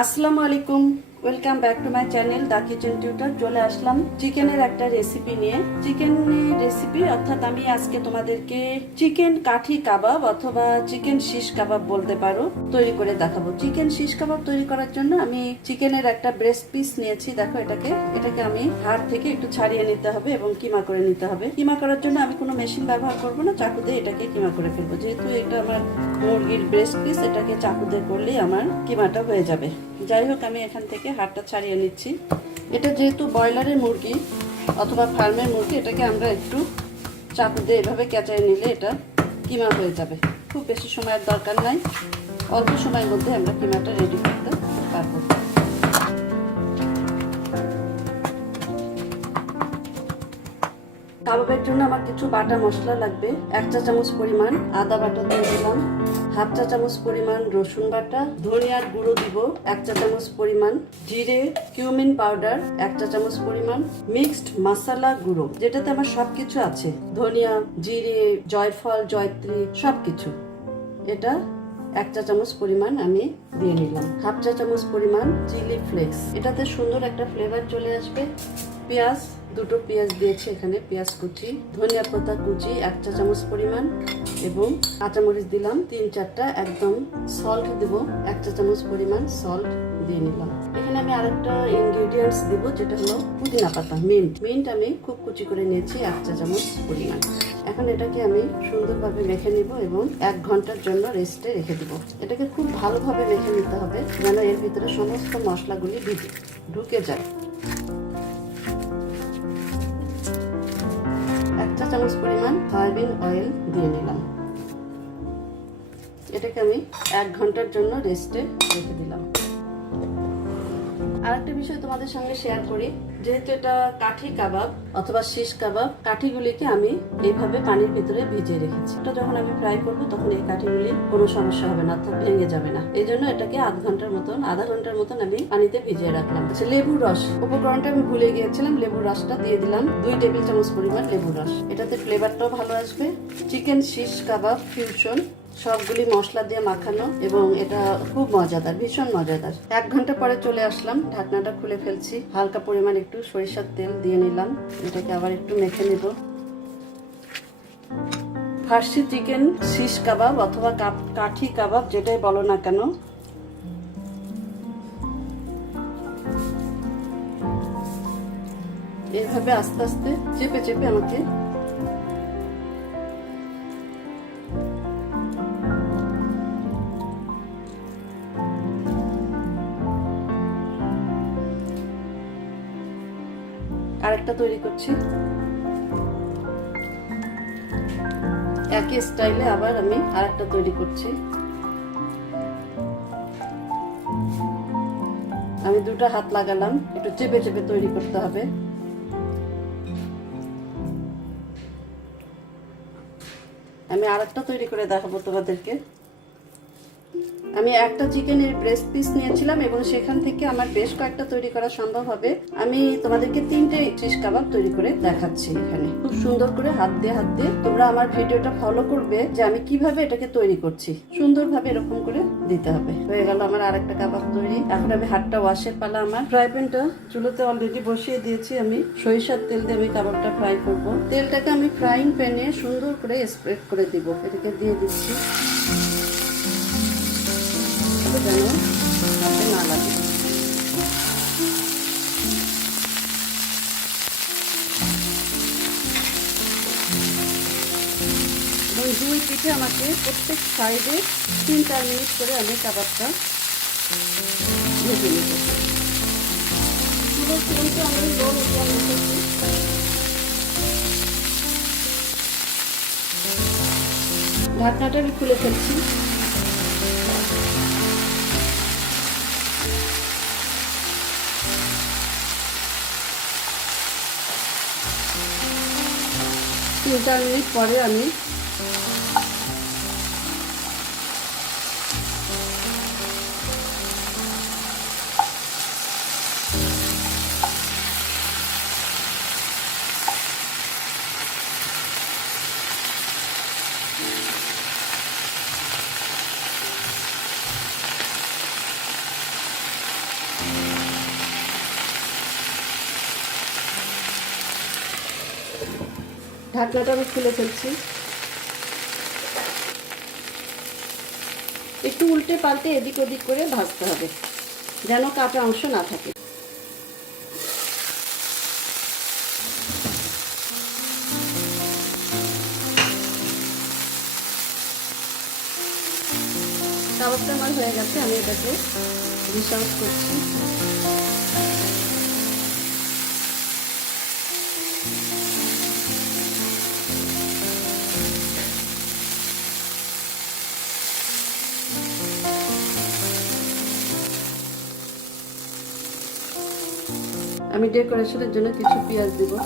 আসসালামু আলাইকুম। Welcome back to my channel the kitchen tutor চলে আসলাম চিকেনের একটা রেসিপি নিয়ে। চিকেন রেসিপি অর্থাৎ আমি আজকে তোমাদেরকে চিকেন কাঠি কাবাব অথবা চিকেন শিশ কাবাব বলতে পারো, তৈরি করে দেখাবো। চিকেন শিশ কাবাব তৈরি করার জন্য আমি চিকেনের একটা ব্রেস্ট পিস নিয়েছি। দেখো এটাকে এটাকে আমি হাড় থেকে একটু ছাড়িয়ে নিতে হবে এবং কিমা করে নিতে হবে। কিমা করার জন্য আমি কোনো মেশিন ব্যবহার করব না, চাকু দিয়ে এটাকে কিমা করে ফেলব। যেহেতু এটা আমার মুরগির ব্রেস্ট পিস এটাকে চাকু দিয়ে করলেই আমার কিমাটা হয়ে যাবে। যাই হোক, আমি এখান থেকে হাড়টা ছাড়িয়ে নিচ্ছি। এটা যেহেতু ব্রয়লারের মুরগি অথবা ফার্মের মুরগি, এটাকে আমরা একটু চাকু দিয়ে এভাবে কেঁচাই নিলে এটা কিমা হয়ে যাবে। খুব বেশি সময়ের দরকার নাই। অল্প সময়ের মধ্যে আমরা কিমাটা রেডি করতে পারব। কাবাবের জন্য আমার কিছু বাটা মশলা লাগবে। এক চা চামচ পরিমাণ আদা বাটা দিয়ে দিলাম। হাফ চা চামচ পরিমাণ রসুন বাটা, ধনিয়ার গুঁড়ো দিব এক চা চামচ পরিমাণ জিরে, কিউমিন পাউডার এক চা চামচ পরিমাণ মিক্সড মশলা গুঁড়ো, যেটাতে আমার সবকিছু আছে। ধনিয়া, জিরে, জয়ফল, জয়ত্রী, সবকিছু। এটা এক চা চামচ পরিমাণ আমি দিয়ে নিলাম। হাফ চা চামচ পরিমাণ চিলি ফ্লেক্স। এটাতে সুন্দর একটা ফ্লেভার চলে আসবে। পেঁয়াজ দুটো পেঁয়াজ দিয়েছি এখানে, পেঁয়াজ কুচি, ধনিয়া পাতা কুচি, এক চা চামচ পরিমাণ, এবং কাঁচামরিচ দিলাম, তিন চারটা, একদম সল্ট দেব, এক চা চামচ পরিমাণ সল্ট দিয়ে নিলাম। এখানে আমি আরেকটা ইনগ্রিডিয়েন্টস দিব, যেটা হলো পুদিনা পাতা মিন্ট মিন্ট আমি খুব কুচি করে নিয়েছি, এক চা চামচ পরিমাণ। এখন এটাকে আমি সুন্দরভাবে মেখে নিব এবং এক ঘণ্টার জন্য রেস্টে রেখে দিব। এটাকে খুব ভালোভাবে মেখে নিতে হবে, যেন এর ভিতরে সমস্ত মশলাগুলি ঢুকে ঢুকে যায়। চা চামচ পরিমাণ সয়াবিন অয়েল দিয়ে নিলাম। এটাকে আমি এক ঘণ্টার জন্য রেস্টে রেখে দিলাম। আরেকটা বিষয় তোমাদের সঙ্গে শেয়ার করি। যেহেতু এটা কাঠি কাবাব অথবা শীষ কাবাব, কাঠিগুলিকে আমি এইভাবে পানির ভিতরে ভিজিয়ে রেখেছি। এটা যখন আমি ফ্রাই করব, তখন এই কাঠিগুলি কোনো সমস্যা হবে না অর্থাৎ ভেঙে যাবে না। এই জন্য এটাকে আধ ঘণ্টার মতন, আধা ঘণ্টার মতন আমি পানিতে ভিজিয়ে রাখলাম। আচ্ছা লেবুর রস, উপকরণটা আমি ভুলে গিয়েছিলাম, লেবুর রসটা দিয়ে দিলাম। দুই টেবিল চামচ পরিমাণ লেবুর রস। এটাতে ফ্লেভারটাও ভালো আসবে। চিকেন শীষ কাবাব ফিউশন সবগুলি মশলা দিয়ে মাখানো এবং এটা খুব মজাদার, ভীষণ মজাদার। এক ঘণ্টা পরে চলে আসলাম, ঢাকনাটা খুলে ফেলছি। হালকা পরিমাণ একটু সরিষার তেল দিয়ে নিলাম। এটাকে আবার একটু মেখে নেব। ফার্সি চিকেন শিশ কাবাব অথবা কাঠি কাবাব যেটাই বলো না কেন। এইভাবে আস্তে আস্তে চেপে চেপে আমাকে আরেকটা তৈরি করছি। একই স্টাইলে আবার আমি আরেকটা তৈরি করছি। আমি দুটো হাত লাগালাম, একটু চেপে চেপে তৈরি করতে হবে। আমি আরেকটা তৈরি করে দেখাবো তোমাদেরকে। আমি একটা চিকেনের ব্রেস্ট পিস নিয়েছিলাম এবং সেখান থেকে আমার বেশ কয়েকটা তৈরি করা সম্ভব হবে। আমি তোমাদেরকে তিনটে চিজ কাবাব তৈরি করে দেখাচ্ছি এখানে। খুব সুন্দর করে হাত দিয়ে হাত দিয়ে তোমরা আমার ভিডিওটা ফলো করবে যে আমি কীভাবে এটাকে তৈরি করছি। সুন্দরভাবে এরকম করে দিতে হবে। হয়ে গেল আমার আরেকটা কাবাব তৈরি। এখন আমি হাতটা ওয়াশের পালা আমার ফ্রাই প্যানটা চুলোতে অলরেডি বসিয়ে দিয়েছি আমি। সরিষার তেল দিয়ে আমি কাবাবটা ফ্রাই করব। তেলটাকে আমি ফ্রাইং প্যানে সুন্দর করে স্প্রেড করে দিব। এটাকে দিয়ে দিচ্ছি। যেন হাতে না লাগে এবং দুই পিঠে আমাকে প্রত্যেক সাইডে তিন, চার মিনিট করে আমি কাবাবটা ভেজে নেব। ঢাকনাটা আমি খুলে ফেলছি। তিন চার পরে আমি ঢাকনাটা আমি খুলে ফেলছি। একটু উল্টে পাল্টে এদিক ওদিক করে ভাজতে হবে, যেন কাঁচা অংশ না থাকে। কাবাবটা আমার হয়ে গেছে, আমি এটাকে ডিশ করছি। আমি ডেকোরেশনের জন্য কিছু পেঁয়াজ দেবো।